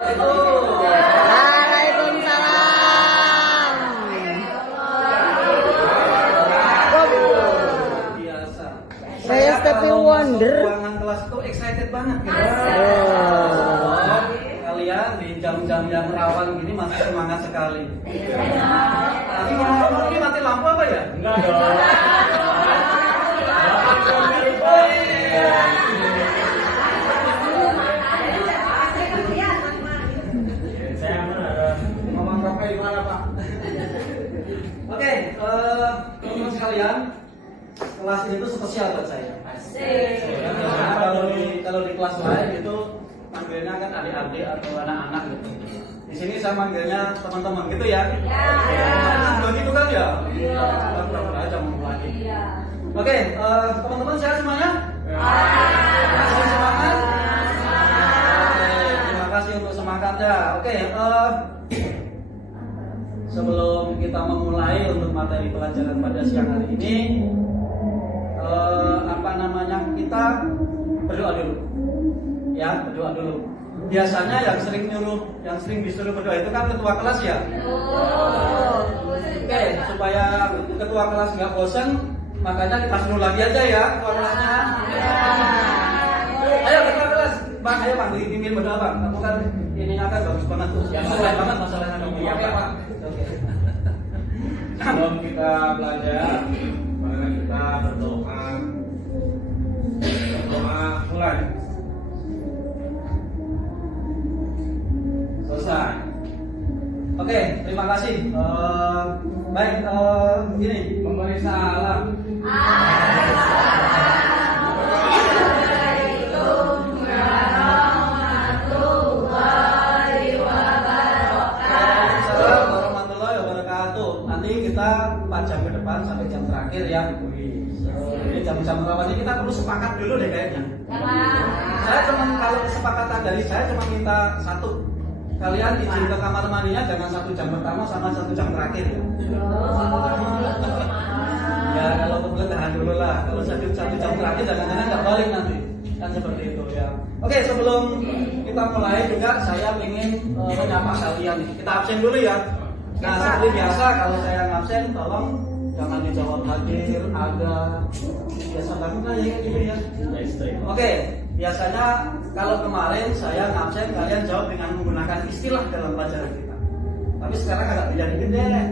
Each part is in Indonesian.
Waalaikumsalam. Biasa. Saya Stevie Wonder. Ruangan kelas itu excited banget gitu. Kalian di jam-jam yang rawan gini masih semangat sekali. Tapi ngomong-ngomong ini mati lampu apa ya? Enggak dong. Ngomong apa gimana Pak? Oke, teman-teman sekalian, kelas ini itu spesial buat saya. Karena kalau di kelas lain itu manggilnya kan adik-adik atau anak-anak gitu. Di sini saya manggilnya teman-teman gitu ya. Begitu kan ya? Pura-pura aja mau lagi. Oke, teman-teman sehat semuanya? Masih semangat? Terima kasih untuk semangatnya. Oke, sebelum kita memulai untuk materi pelajaran pada siang hari ini, kita berdoa dulu. Ya, berdoa dulu. Biasanya yang sering disuruh berdoa itu kan ketua kelas ya. Oke, supaya ketua kelas nggak bosan, makanya kita suruh lagi aja ya ketua kelasnya. Ayo ketua kelas, Bang, ayo Bang, dipimpin berdoa Bang. Kamu kan ininya kan bagus banget tuh. Ya, mulai banget masalahnya dong. Oke Pak. Oke. Sebelum kita belajar, mari kita berdoa. Berdoa mulai. Selesai. Oke, terima kasih. Baik, begini. Memberi salam. Assalamualaikum warahmatullahi wabarakatuh. Nanti kita 4 jam ke depan sampai jam terakhir ya. Jadi jam-jam rawan ini kita perlu sepakat dulu deh kayaknya. Saya cuma kalau kesepakatan dari saya cuma minta satu. Kalian izin ke kamar mandinya jangan 1 jam pertama sama 1 jam terakhir ya. Ya kalau kebetulan tahan dulu lah. Kalau 1 jam terakhir jangan-jangan nggak balik nanti. Kan seperti itu ya. Oke, sebelum kita mulai juga saya ingin menyapa kalian nih. Kita absen dulu ya. Nah seperti biasa kalau saya absen tolong jangan dijawab hadir, ada, biasa lakukan ya gitu ya. Oke, biasanya kalau kemarin saya absen kalian jawab dengan menggunakan istilah dalam pelajaran kita. Tapi sekarang agak beda dikit deh.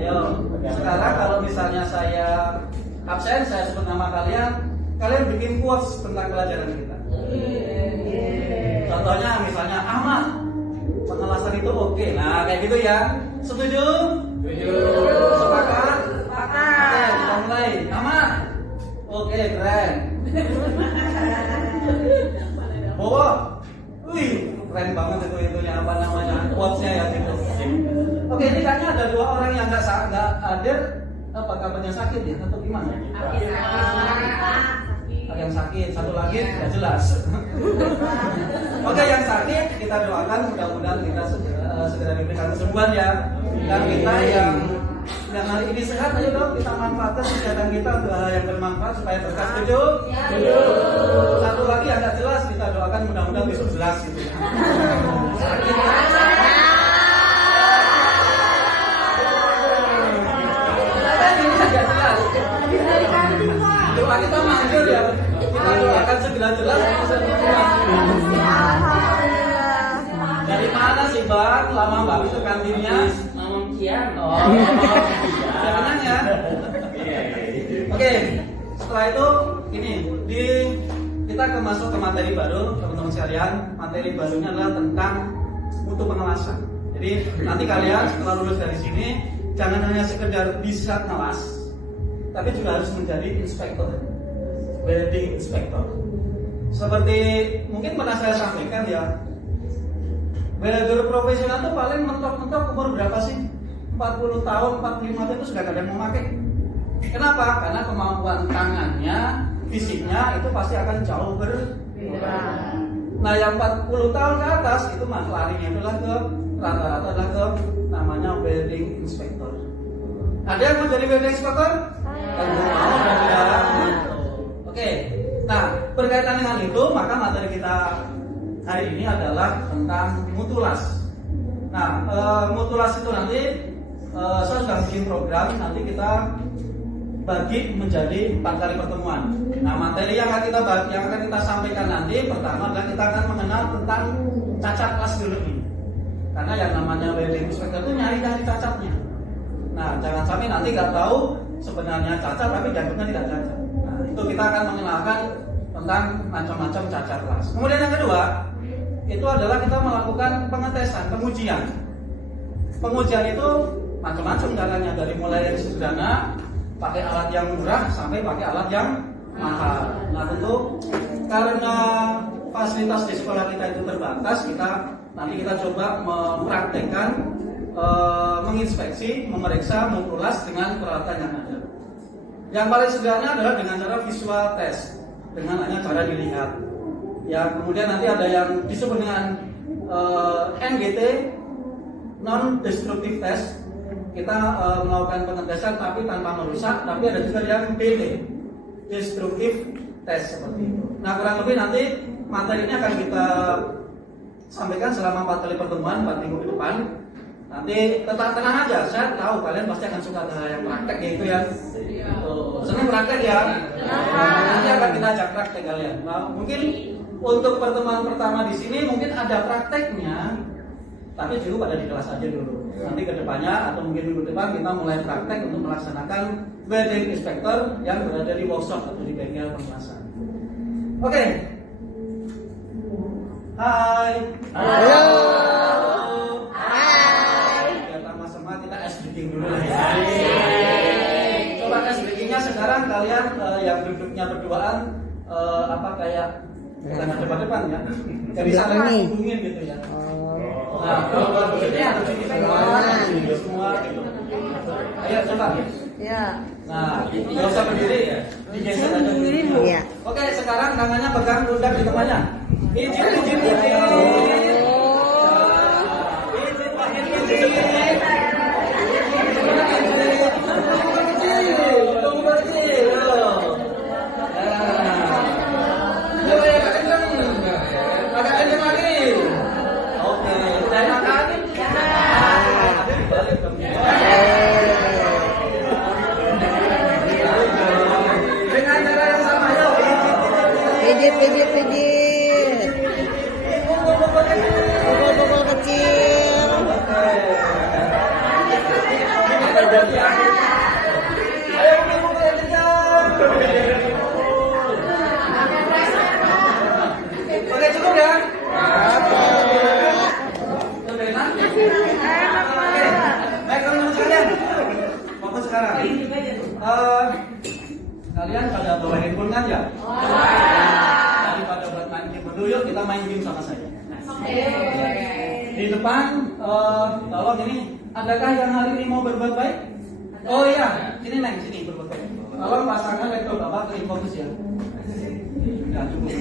Ayo, sekarang kalau misalnya saya absen, saya sebut nama kalian, kalian bikin quotes tentang pelajaran kita. Contohnya misalnya Ahmad, penjelasan itu oke. Nah kayak gitu ya. Setuju? Setuju. Sepakat? Oke, kita mulai. Ahmad, oke, keren. Bowo, wih, keren banget itu apa namanya quotesnya ya gitu. Oke, ini kayaknya ada 2 orang yang nggak hadir. Apa kabarnya sakit ya atau gimana? Ada yang sakit, satu lagi nggak jelas. Oke, yang sakit kita doakan mudah-mudahan kita segera diberikan kesembuhan ya. Dan kita yang hari ini sehat, ayo dong kita manfaatkan kesehatan kita untuk hal yang bermanfaat supaya berkah. Setuju? Satu lagi yang nggak jelas kita doakan mudah-mudahan besok jelas gitu. Sakit. Doa kita manjur ya. Kita doakan segera jelas. Dari mana sih Bang? Lama banget ke kantinnya. Ngomong kian. Jangan ya. Oke, setelah itu ini kita masuk ke materi baru, teman-teman sekalian. Materi barunya adalah tentang mutu pengawasan. Jadi nanti kalian setelah lulus dari sini jangan hanya sekedar bisa ngelas, tapi juga harus menjadi inspektor, welding inspektor. Seperti mungkin pernah saya sampaikan ya, welder profesional itu paling mentok-mentok umur berapa sih? 40 tahun, 45 tahun itu sudah kadang memakai. Kenapa? Karena kemampuan tangannya, fisiknya itu pasti akan jauh berbeda. Nah yang 40 tahun ke atas itu mah larinya adalah ke rata-rata adalah ke namanya welding inspector. Ada yang mau jadi welding inspector? Tentu mau dan oke. Nah berkaitan dengan itu maka materi kita hari ini adalah tentang mutulas. Nah, mutulas itu nanti saya sudah bikin program, nanti kita bagi menjadi 4 kali pertemuan. Nah, materi yang akan kita sampaikan nanti pertama adalah kita akan mengenal tentang cacat kelas dulu nih. Karena yang namanya wedding inspector itu nyari cacatnya. Nah, jangan sampai nanti nggak tahu sebenarnya cacat tapi dianggapnya tidak cacat. Nah, itu kita akan mengenalkan tentang macam-macam cacat kelas. Kemudian yang kedua, itu adalah kita melakukan pengetesan, pengujian. Pengujian itu macam-macam caranya, dari mulai yang sederhana pakai alat yang murah sampai pakai alat yang mahal. Nah, tentu karena fasilitas di sekolah kita itu terbatas, nanti kita coba mempraktekkan, menginspeksi, memeriksa, mengulas dengan peralatan yang ada. Yang paling sederhana adalah dengan cara visual test, dengan hanya cara dilihat. Ya, kemudian nanti ada yang disebut dengan NGT, non-destructive test. Kita melakukan pengetesan tapi tanpa merusak, tapi ada juga yang DT, destructive test, seperti itu. Nah, kurang lebih nanti materi ini akan kita sampaikan selama 4 kali pertemuan 4 minggu ke depan. Nanti tetap tenang aja, saya tahu kalian pasti akan suka dengan yang praktek ya itu ya. Senang praktek ya. Nanti akan kita ajak praktek kalian. Nah, mungkin untuk pertemuan pertama di sini mungkin ada prakteknya, tapi dulu pada di kelas aja dulu. Nanti ke depannya atau mungkin minggu depan kita mulai praktek untuk melaksanakan wedding inspector yang berada di workshop atau di bengkel pemulasan. Oke. Hai. Halo. Hai. Biar tambah semangat kita ice breaking dulu lah ya. Coba ice breakingnya sekarang kalian yang duduknya berduaan kayak jangan depan-depan ya. Jadi saling hubungin gitu ya. Nah, kalau begini ada sini semua gitu. Ayo coba. Ya. Nah, nggak usah berdiri ya. Digeser aja dulu. Iya. Oke, sekarang tangannya pegang pundak di temannya. Izin. Pijit. Pukul kecil. Oke, cukup ya? Baik, teman-teman sekalian. Fokus sekarang. Kalian pada bawa handphone kan ya? Daripada buat main game dulu, yuk kita main game sama saya. Di depan, tolong ini, adakah yang hari ini mau berbuat baik? Oh iya, sini Neng, sini berbuat baik. Tolong pasangkan laptop Bapak ke fokus ya. Nggak cukup.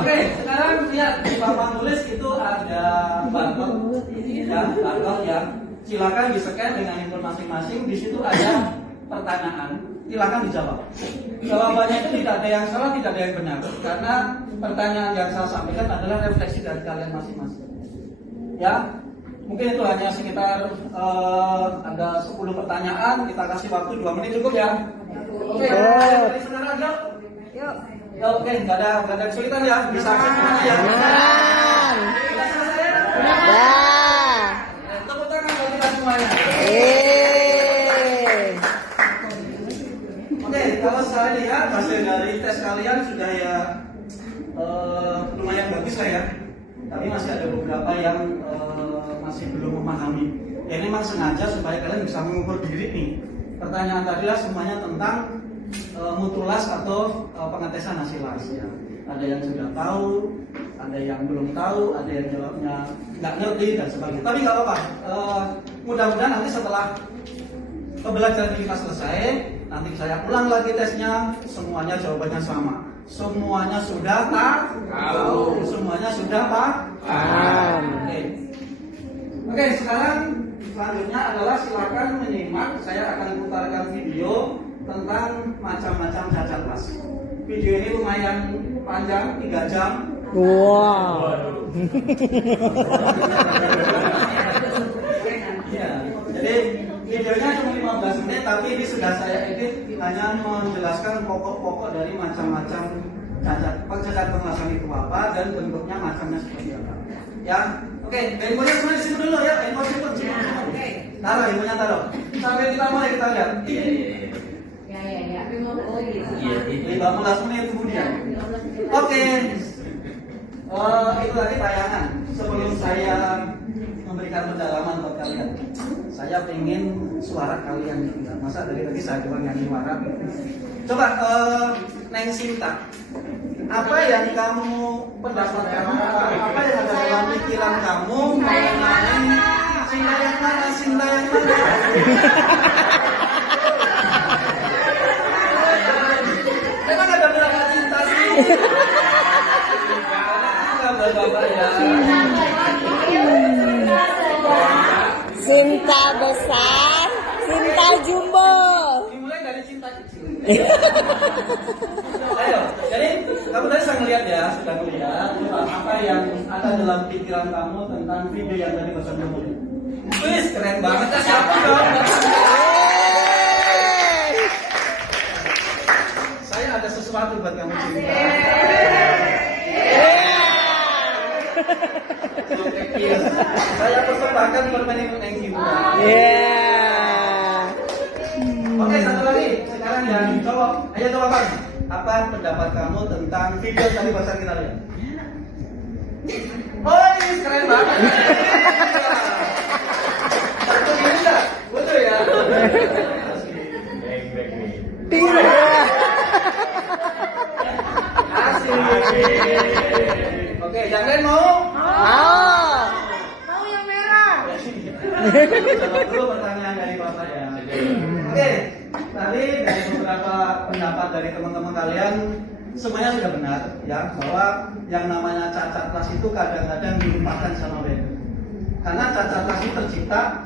Oke, sekarang lihat di papan tulis itu ada barcode ya. Silakan di-scan dengan handphone masing-masing. Di situ ada pertanyaan, silakan dijawab. Jawabannya itu tidak ada yang salah, tidak ada yang benar, karena pertanyaan yang saya sampaikan adalah refleksi dari kalian masing-masing. Ya, mungkin itu hanya sekitar ada 10 pertanyaan. Kita kasih waktu 2 menit cukup ya. Oke, dari saudara aja. Yuk. Oke, nggak ada kesulitan ya, bisa akses semuanya ya. Sudah selesai ya? Ya. Tepuk tangan buat kita semuanya. Oke, kalau saya lihat hasil dari tes kalian sudah ya lumayan bagus lah ya. Tapi masih ada beberapa yang masih belum memahami. Ya ini memang sengaja supaya kalian bisa mengukur diri nih. Pertanyaan tadi lah semuanya tentang mutulas atau pengetesan hasil las ya. Ada yang sudah tahu, ada yang belum tahu, ada yang jawabnya nggak ngerti dan sebagainya. Tapi nggak apa-apa. Mudah-mudahan nanti setelah pembelajaran kita selesai, nanti saya ulang lagi tesnya, semuanya jawabannya sama. Semuanya sudah tahu, semuanya sudah paham. Oke, sekarang selanjutnya adalah silakan menyimak. Saya akan putarkan video tentang macam-macam cacat kelas. Video ini lumayan panjang, 3 jam. Wow. Iya. Jadi videonya cuma 15 menit, tapi ini sudah saya edit hanya menjelaskan pokok-pokok dari macam-macam cacat penglihatan itu apa dan bentuknya macamnya seperti apa. Ya, oke. Handphonenya semua di situ dulu ya. Handphone situ. Taruh, handphonenya taruh. Sampai kita mulai kita lihat. Ya. 15 menit kemudian. Oke. Itu tadi tayangan. Sebelum saya memberikan pendalaman buat kalian, saya pengen suara kalian juga. Masa dari tadi saya cuma nyanyi warak. Coba Neng Sinta, apa yang kamu pendapat kamu, apa yang ada dalam pikiran kamu mengenai Sinta yang mana, Sinta yang mana? Memang ada berapa cinta sih? Bapak ya. Cinta besar, cinta jumbo. Dimulai dari cinta kecil. Ayo, jadi kamu tadi saya ngeliat ya, sudah melihat apa yang ada dalam pikiran kamu tentang video yang tadi barusan kamu lihat. Wih, keren banget ya, siapa dong? Saya ada sesuatu buat kamu cinta. Saya persembahkan permen Neng Sinta. Oke, satu lagi. Sekarang yang cowok. Ayo coba Bang. Apa pendapat kamu tentang video tadi barusan kita lihat? Oh, ini keren banget. Satu gini enggak? Betul ya? Asik. Oke, yang lain mau? Mau yang merah. Coba dulu pertanyaan dari Bapak ya. Oke, tadi dari beberapa pendapat dari teman-teman kalian semuanya sudah benar ya, bahwa yang namanya cacat ras itu kadang-kadang dilupakan sama weather. Karena cacat ras itu tercipta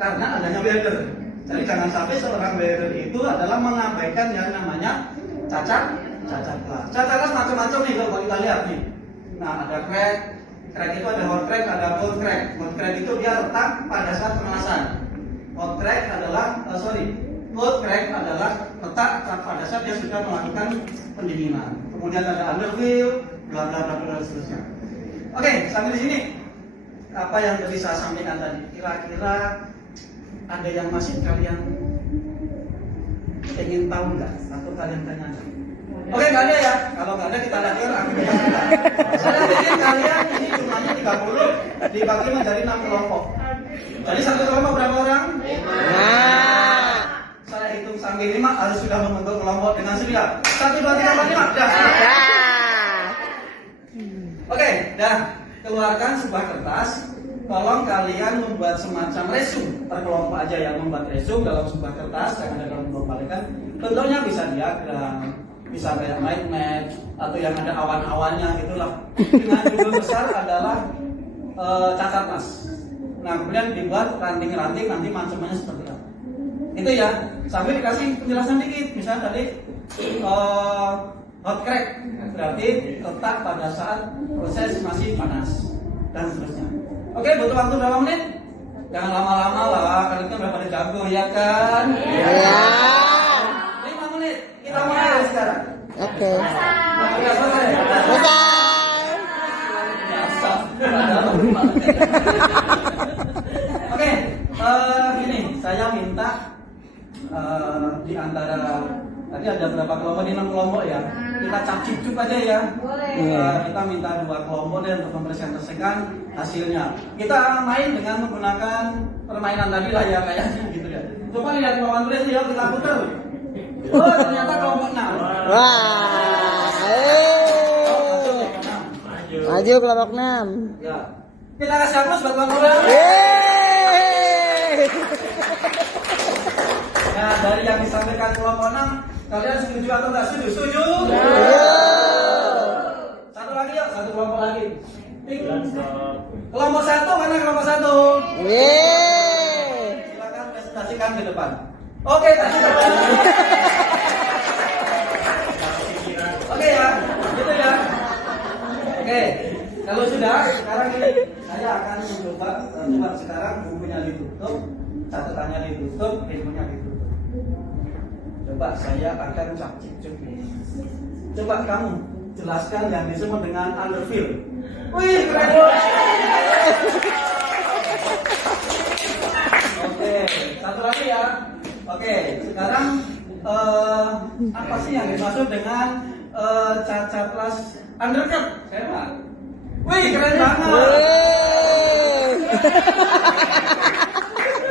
karena adanya weather. Jadi jangan sampai seorang weather itu adalah mengabaikan yang namanya cacat ras. Cacat ras macam-macam nih kalau kita lihat nih. Nah, ada crack itu ada hot crack, ada cold crack. Hot crack itu dia retak pada saat pemanasan. Cold crack adalah retak pada saat dia sudah melakukan pendinginan. Kemudian ada underfill, bla bla bla dan seterusnya. Oke, sampai di sini apa yang tadi saya sampaikan tadi. Kira-kira ada yang masih kalian ingin tahu nggak? Atau kalian tanya? Oke, nggak ada ya. Kalau nggak ada kita lanjut aktivitas. Saya pikir kalian ini jumlahnya 30 dibagi menjadi 6 kelompok. Jadi satu kelompok berapa orang? 5. Saya hitung sampai 5 harus sudah membentuk kelompok dengan sedia. 1, 2, 3, 4, 5. Dah. Oke, dah. Keluarkan sebuah kertas. Tolong kalian membuat semacam resume. Terkelompok aja yang membuat resume dalam sebuah kertas yang ada dalam kelompok kalian. Bentuknya bisa diagram, bisa kayak mind map atau yang ada awan-awannya gitulah. Dengan judul besar adalah cacat ras. Nah, kemudian dibuat ranting-ranting nanti macamnya seperti apa. Itu ya. Sampai dikasih penjelasan dikit. Misalnya tadi hot crack berarti letak pada saat proses masih panas dan seterusnya. Oke, butuh waktu berapa menit? Jangan lama-lama lah, kalian kan udah pada jago ya kan? Iya. 5 menit. Kita mulai sekarang. Oke. Udah selesai. Selesai. Oke, ini saya minta di antara tadi ada berapa kelompok? Ini 6 kelompok ya. Kita cap-cip aja ya. Boleh. Kita minta 2 kelompok dan untuk mempresentasikan hasilnya. Kita main dengan menggunakan permainan tadi lah ya kayaknya gitu ya. Coba lihat lawan tulis ya, kita putar. Oh, ternyata kelompok 6. Wah. Maju kelompok 6. Ya. Kita kasih aplaus buat kelompok 6. Nah, dari yang disampaikan kelompok 6, kalian setuju atau nggak setuju? Setuju? Satu lagi yuk, satu kelompok lagi. Kelompok 1, mana kelompok 1? Silakan presentasikan ke depan. Oke, kasih depan. Oke ya, gitu ya. Oke. Oke, kalau sudah, sekarang ini saya akan mencoba coba sekarang bukunya ditutup, catatannya ditutup, ilmunya ditutup. Coba saya akan cek ini. Coba kamu jelaskan yang disebut dengan underfill. Wih, keren banget. Oke, satu lagi ya. Oke, sekarang apa sih yang dimaksud dengan cacat kelas undercut? Sepak. Wih, keren banget. Wih.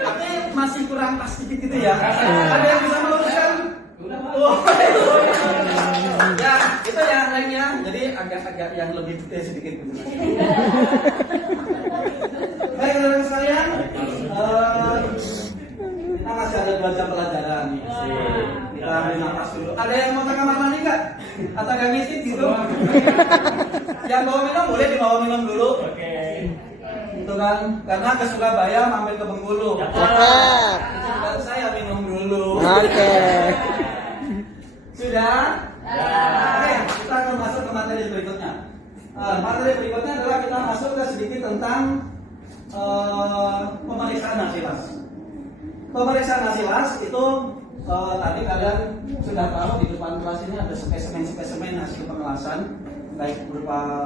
Tapi masih kurang pas sedikit gitu ya. Ada yang bisa meluruskan? Oh, ya, itu yang lainnya. Jadi agak-agak yang lebih detail sedikit gitu. Baik, teman-teman sekalian, kita masih ada 2 jam pelajaran. Kita ambil nafas dulu. Ada yang mau ke kamar mandi nggak? Atau nggak ngisi gitu? Yang bawa minum boleh dibawa minum dulu. Oke. Itu kan, karena ke Surabaya mampir ke Bengkulu. Cakep. Dan saya minum dulu. Oke. Sudah? Oke, kita akan masuk ke materi berikutnya. Materi berikutnya adalah kita masuk ke sedikit tentang pemeriksaan nasilas. Pemeriksaan nasilas itu tadi kalian sudah tahu di depan kelas ini ada spesimen-spesimen hasil pengelasan, baik berupa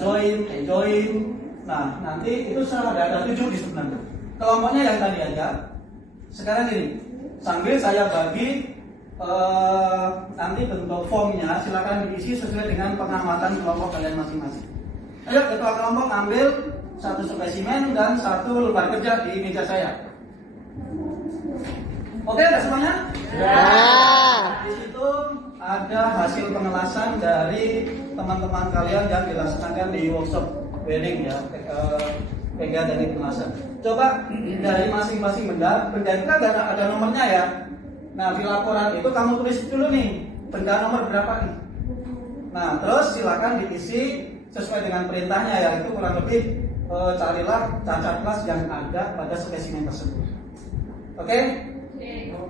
join, join. Nah, nanti itu ada 7 di sebenarnya. Kelompoknya yang tadi aja. Sekarang ini, sambil saya bagi nanti bentuk formnya, silakan diisi sesuai dengan pengamatan kelompok kalian masing-masing. Ayo, ketua kelompok ambil 1 spesimen dan 1 lembar kerja di meja saya. Oke, ada semuanya? Ya. Di situ ada hasil pengelasan dari teman-teman kalian yang dilaksanakan di workshop welding ya, kegiatan di pengelasan. Coba dari masing-masing benda itu kan ada nomornya ya. Nah, di laporan itu kamu tulis dulu nih, benda nomor berapa nih. Nah, terus silakan diisi sesuai dengan perintahnya ya, itu kurang lebih carilah cacat kelas yang ada pada spesimen tersebut. Oke?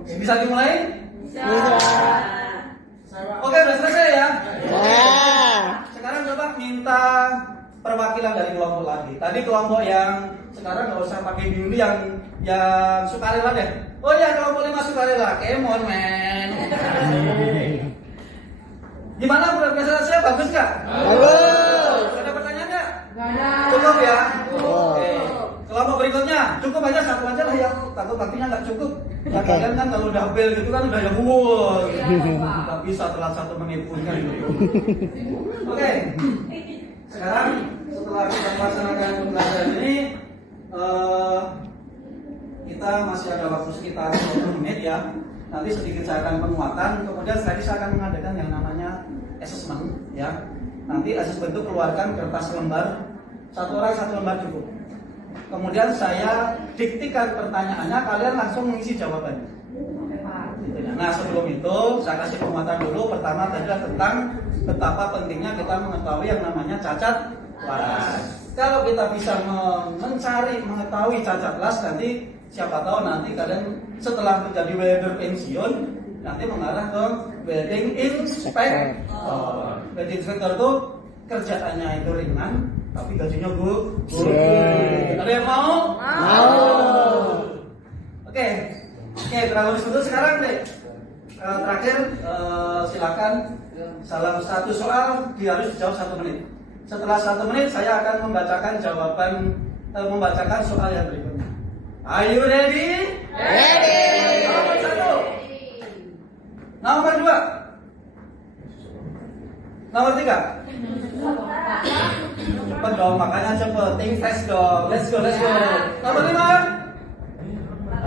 Bisa dimulai? Bisa. Oke, udah selesai ya? Ya. Sekarang coba minta perwakilan dari kelompok lagi. Tadi kelompok yang sekarang nggak usah pakai diundi yang sukarela deh. Oh ya, kelompok 5 sukarela. Kemon men. Gimana progres saya bagus nggak? Bagus. Ada pertanyaan nggak? Nggak ada. Cukup ya? Oh. Oke. Kelompok berikutnya cukup aja, 1 aja lah ya. Takut nantinya nggak cukup. Ya Oke. kalian kan kalau udah bel gitu kan udah yang umur. Iya, Pak. Nggak bisa telat 1 menit pun kan gitu. Oke. Sekarang setelah kita melaksanakan pembelajaran ini, kita masih ada waktu sekitar 20 menit ya. Nanti sedikit saya akan penguatan, kemudian tadi saya akan mengadakan yang namanya assessment ya. Nanti assessment itu keluarkan kertas lembar, 1 orang 1 lembar cukup. Kemudian saya diktikan pertanyaannya, kalian langsung mengisi jawabannya. Nah, sebelum itu saya kasih penguatan dulu. Pertama tadi adalah tentang betapa pentingnya kita mengetahui yang namanya cacat kelas. Kalau kita bisa mengetahui cacat kelas, nanti siapa tahu nanti kalian setelah menjadi welder pensiun nanti mengarah ke welding inspector. Welding inspector itu kerjaannya itu ringan, tapi gajinya gede. Ada yang mau? Mau. Oke, kurang lebih segitu sekarang deh. Terakhir silakan salah 1 soal dia harus dijawab 1 menit. Setelah 1 menit saya akan membacakan soal yang berikutnya. Are you ready? Ready. Nomor 1. Nomor 2. Nomor 3. Cepet dong, makanya cepet. Think fast dong. Let's go. Nomor 5.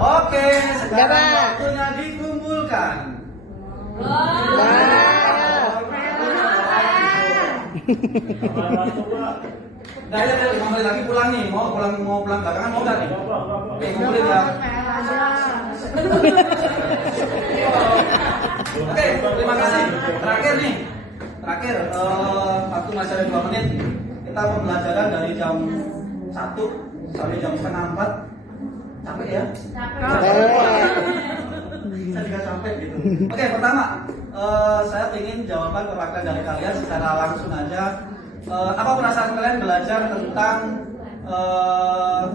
Oke, sekarang Dapat. waktunya dikumpulkan. Nah, ya, 5 menit lagi pulang nih. Mau pulang belakangan mau nggak nih? Oke, kumpulin ya. Oke, terima kasih. Terakhir, waktu masih ada 2 menit. Kita pembelajaran dari jam 1 sampai jam setengah 4. Capek ya? Saya juga capek gitu. Oke, pertama, saya ingin jawaban perwakilan dari kalian secara langsung aja. apa perasaan kalian belajar tentang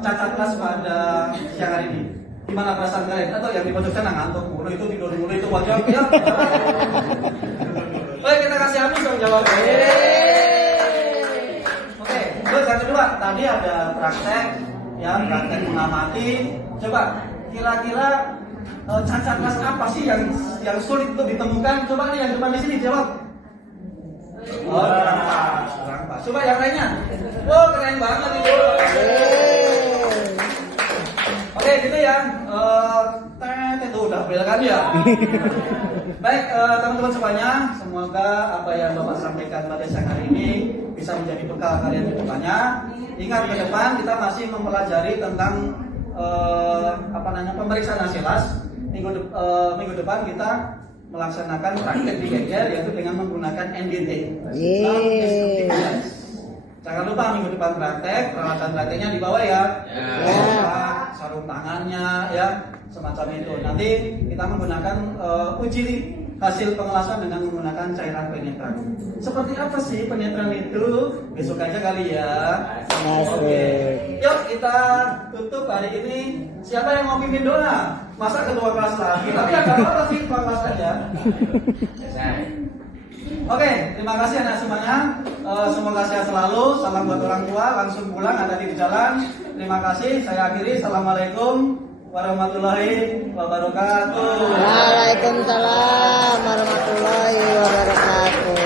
cacat kelas pada siang hari ini? Gimana perasaan kalian? Atau yang di pojok sana ngantuk mulu itu, tidur mulu itu, wajah ya? Oke, kita kasih habis dong jawabnya. Oke, terus yang kedua, tadi ada praktek, ya praktek mengamati. Coba kira-kira cacat kelas apa sih yang sulit untuk ditemukan? Coba nih yang depan di sini jawab. Oh, kurang pas. Coba yang lainnya. Oh, keren banget itu. Oke, gitu ya. Itu udah bel kan ya. Baik, teman-teman semuanya, semoga apa yang Bapak sampaikan pada siang hari ini bisa menjadi bekal kalian ke depannya. Ingat, ke depan kita masih mempelajari tentang pemeriksaan hasil las. Minggu depan kita melaksanakan praktek di GGL, yaitu dengan menggunakan NDT. Jangan lupa minggu depan praktek, peralatan prakteknya dibawa ya. Sarung tangannya ya, semacam itu. Nanti kita menggunakan uji hasil pengelasan dengan menggunakan cairan penetran. Seperti apa sih penetran itu? Besok aja kali ya. Oke. Yuk kita tutup hari ini. Siapa yang mau pimpin doa? Masa ketua kelas lagi? Tapi agak apa sih ketua kelas aja. Oke, terima kasih anak semuanya. Semoga sehat selalu. Salam buat orang tua. Langsung pulang, ada di jalan. Terima kasih. Saya akhiri. Assalamualaikum warahmatullahi wabarakatuh. Waalaikumsalam warahmatullahi wabarakatuh.